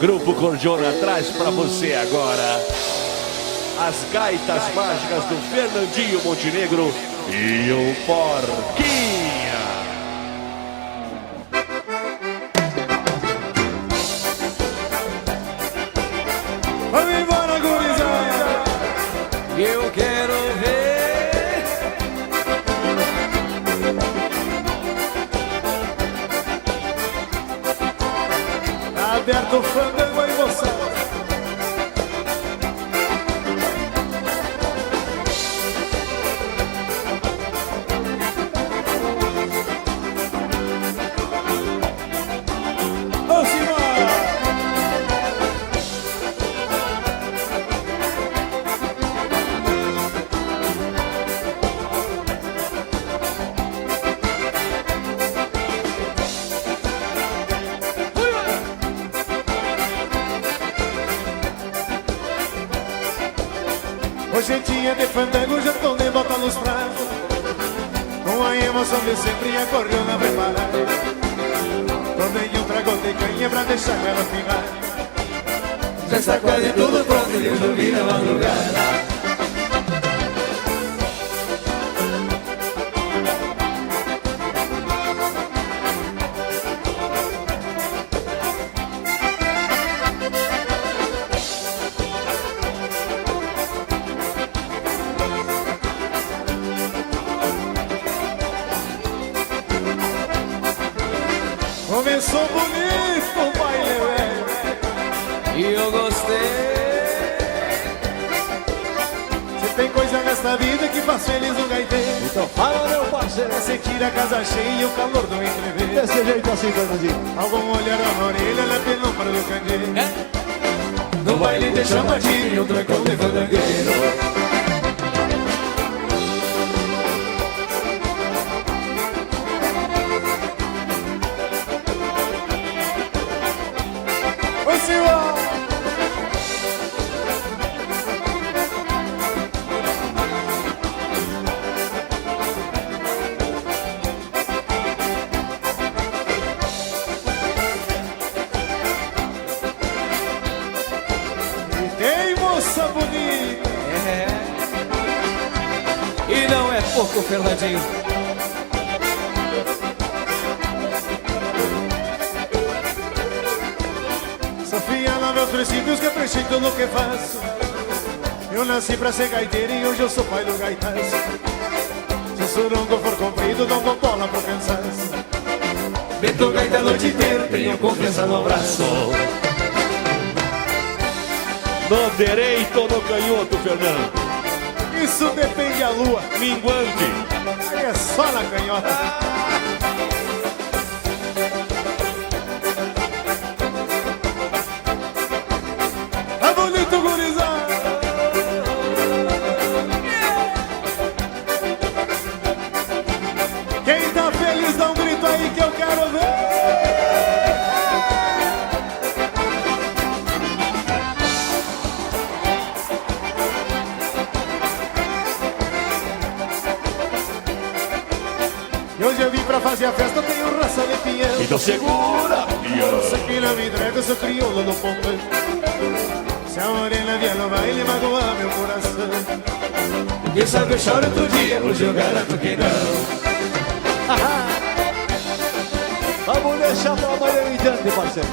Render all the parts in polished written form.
Grupo Cordiona traz pra você agora as gaitas mágicas do Fernandinho Montenegro e o Porquinha. Vamos embora, gurizada! Eu quero ver. Tá aberto o fandango aí, moçada. Hoje em dia de fandango já tô de bota nos pratos, com a emoção de sempre e a cordiona preparada. Tomei um trago de canha pra deixar ela afinar. Já está quase tudo pronto e eu dormi na madrugada. Começou bonito o baile velho e eu gostei. Se tem coisa nesta vida que faz feliz o gaiteiro, Então fala, meu parceiro. é sentir a casa cheia e o calor do entrever. Desse jeito assim, Fernandinho. Algum olhar na orelha na penumbra do candeeiro. No baile de chamadinho e um trancão de fandangueiro. Ô senhor! E tem moça bonita! E não é pouco, Fernandinho. Sofia lá meus princípios que acrescento no que faço. Eu nasci pra ser gaiteiro e hoje eu sou pai do gaitaço. Se o surungo for comprido, não dou bola pro cansaço. Meto gaita a noite inteira, tenho confiança no braço. No direito ou no canhoto, Fernando? Isso depende da lua. Minguante. Aí é só na canhota. Tá bonito, gurizada. Quem tá feliz dá um grito aí que eu quero ver. E hoje eu vim pra fazer a festa, tenho raça de pinhão. Então segura, Isso pião. aqui não me entrega, eu sou crioulo no pontão. Se a morena vier no baile, magoar meu coração. Quem sabe eu choro outro dia, hoje eu garanto que não. Vamos deixar pra amanhã em diante, parceiro.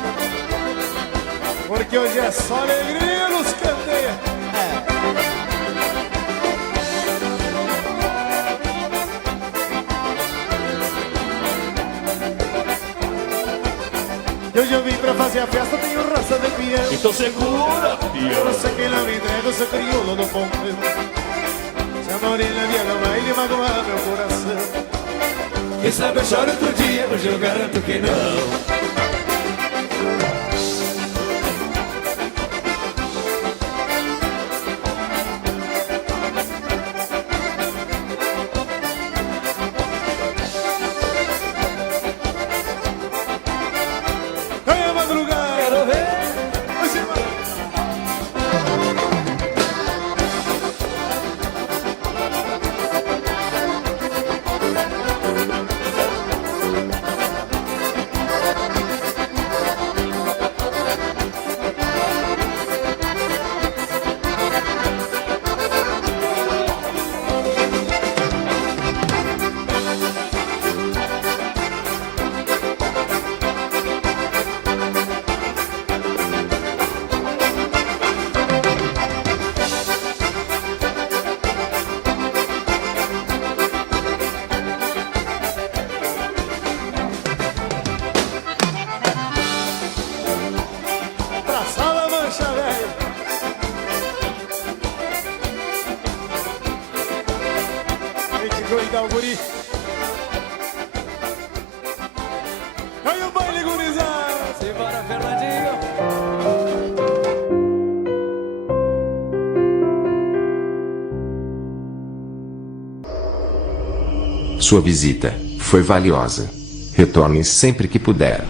Porque hoje é só alegria nos candeias. E hoje eu vim pra fazer a festa, tenho raça de peão. Então segura, pião. Você que não me entrega, eu sou crioulo no pontão. Se a morena vier no baile, magoar meu coração. Quem sabe eu choro outro dia, hoje eu garanto que não. Ganha madrugada. Quero ver. Sua visita foi valiosa. Retorne sempre que puder.